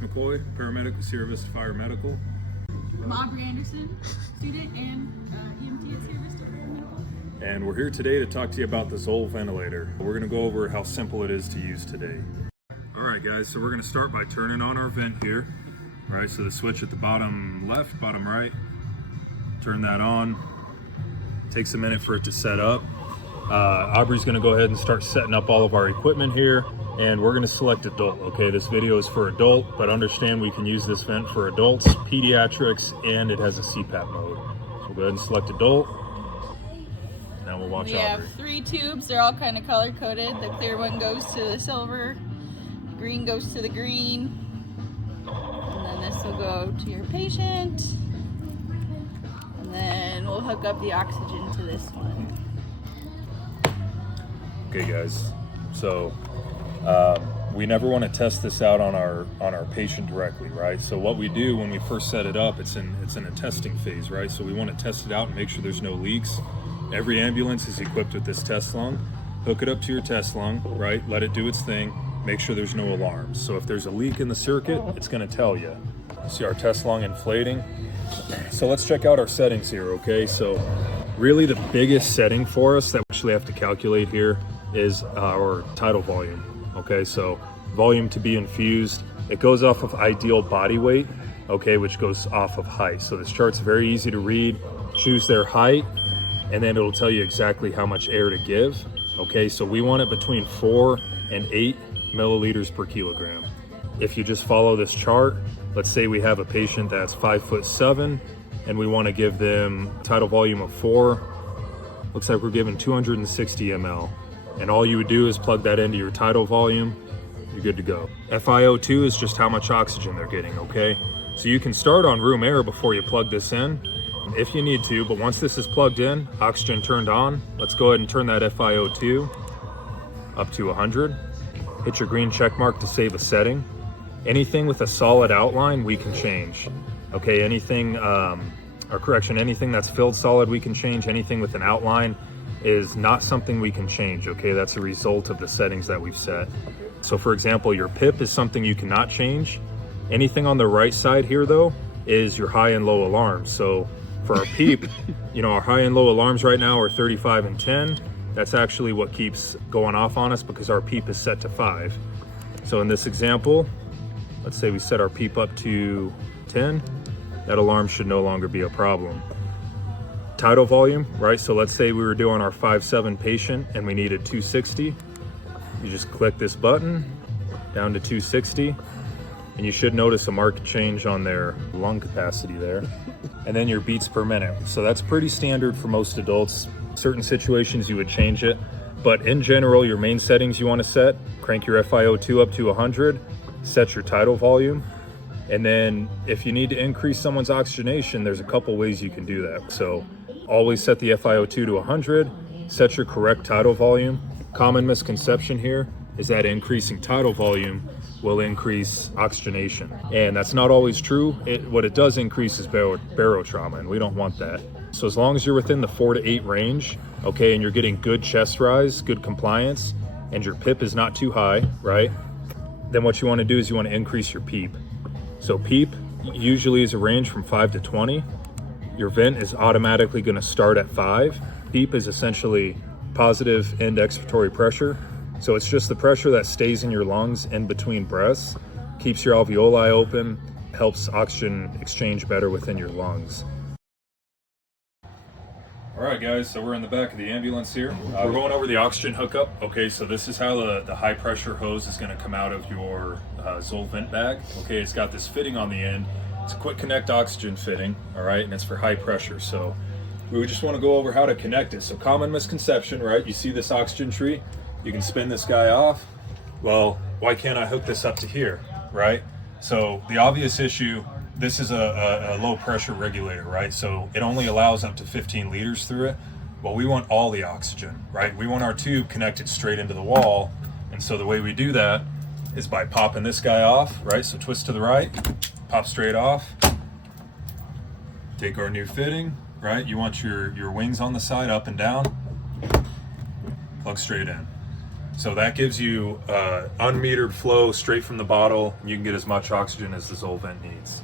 Max McCoy, paramedic with Sierra Vista Fire Medical. I'm Aubrey Anderson, student and EMT at Sierra Vista Fire Medical. And we're here today to talk to you about the Zoll ventilator. We're going to go over how simple it is to use today. Alright guys, so we're going to start by turning on our vent here. Alright, so the switch at the bottom left, bottom right, turn that on. Takes a minute for it to set up. Aubrey's going to go ahead and start setting up all of our equipment here, and we're going to select adult. Okay, this video is for adult, but understand we can use this vent for adults, pediatrics, and it has a CPAP mode. So we'll go ahead and select adult. Now we'll watch Aubrey. We have 3 tubes. They're all kind of color coded. The clear one goes to the silver, the green goes to the green, and then this will go to your patient. And then we'll hook up the oxygen to this one. Okay guys, so we never want to test this out on our patient directly, right? So what we do when we first set it up, it's in a testing phase, right? So we want to test it out and make sure there's no leaks. Every ambulance is equipped with this test lung. Hook it up to your test lung, right? Let it do its thing. Make sure there's no alarms. So if there's a leak in the circuit, it's going to tell you. See our test lung inflating. So let's check out our settings here, okay? So really the biggest setting for us that we actually have to calculate here is our tidal volume. Okay, so volume to be infused, it goes off of ideal body weight, okay, which goes off of height. So this chart's very easy to read. Choose their height, and then it'll tell you exactly how much air to give. Okay, so we want it between 4 and 8 milliliters per kilogram. If you just follow this chart, let's say we have a patient that's 5'7", and we want to give them tidal volume of 4. Looks like we're giving 260 ml. And all you would do is plug that into your tidal volume. You're good to go. FiO2 is just how much oxygen they're getting, okay? So you can start on room air before you plug this in, if you need to, but once this is plugged in, oxygen turned on, let's go ahead and turn that FiO2 up to 100. Hit your green check mark to save a setting. Anything with a solid outline, we can change. Okay, anything that's filled solid, we can change. Anything with an outline is not something we can change, okay? That's a result of the settings that we've set. So for example, your PIP is something you cannot change. Anything on the right side here though is your high and low alarms. So for our PEEP, our high and low alarms right now are 35 and 10. That's actually what keeps going off on us because our PEEP is set to 5. So in this example, let's say we set our PEEP up to 10, that alarm should no longer be a problem. Tidal volume, right? So let's say we were doing our 5'7" patient and we needed 260. You just click this button down to 260 and you should notice a marked change on their lung capacity there. And then your beats per minute. So that's pretty standard for most adults. Certain situations you would change it, but in general, your main settings you want to set, crank your FiO2 up to 100, set your tidal volume. And then if you need to increase someone's oxygenation, there's a couple ways you can do that. So always set the FiO2 to 100, set your correct tidal volume. Common misconception here is that increasing tidal volume will increase oxygenation. And that's not always true. What it does increase is barotrauma, and we don't want that. So as long as you're within the 4 to 8 range, okay, and you're getting good chest rise, good compliance, and your PIP is not too high, right? Then what you want to do is you want to increase your PEEP. So PEEP usually is a range from 5 to 20. Your vent is automatically going to start at 5. PEEP is essentially positive end expiratory pressure. So it's just the pressure that stays in your lungs in between breaths, keeps your alveoli open, helps oxygen exchange better within your lungs. All right guys, so we're in the back of the ambulance here. We're going over the oxygen hookup. Okay, so this is how the high pressure hose is going to come out of your Zoll Vent bag. Okay, it's got this fitting on the end. It's a quick connect oxygen fitting, all right, and it's for high pressure. So we just want to go over how to connect it. So common misconception, right? You see this oxygen tree, you can spin this guy off. Well, why can't I hook this up to here, right? So the obvious issue, this is a low pressure regulator, right? So it only allows up to 15 liters through it. Well, we want all the oxygen, right? We want our tube connected straight into the wall. And so the way we do that is by popping this guy off, right? So twist to the right, pop straight off. Take our new fitting, right? You want your wings on the side, up and down. Plug straight in. So that gives you unmetered flow straight from the bottle. You can get as much oxygen as the Zoll Vent needs.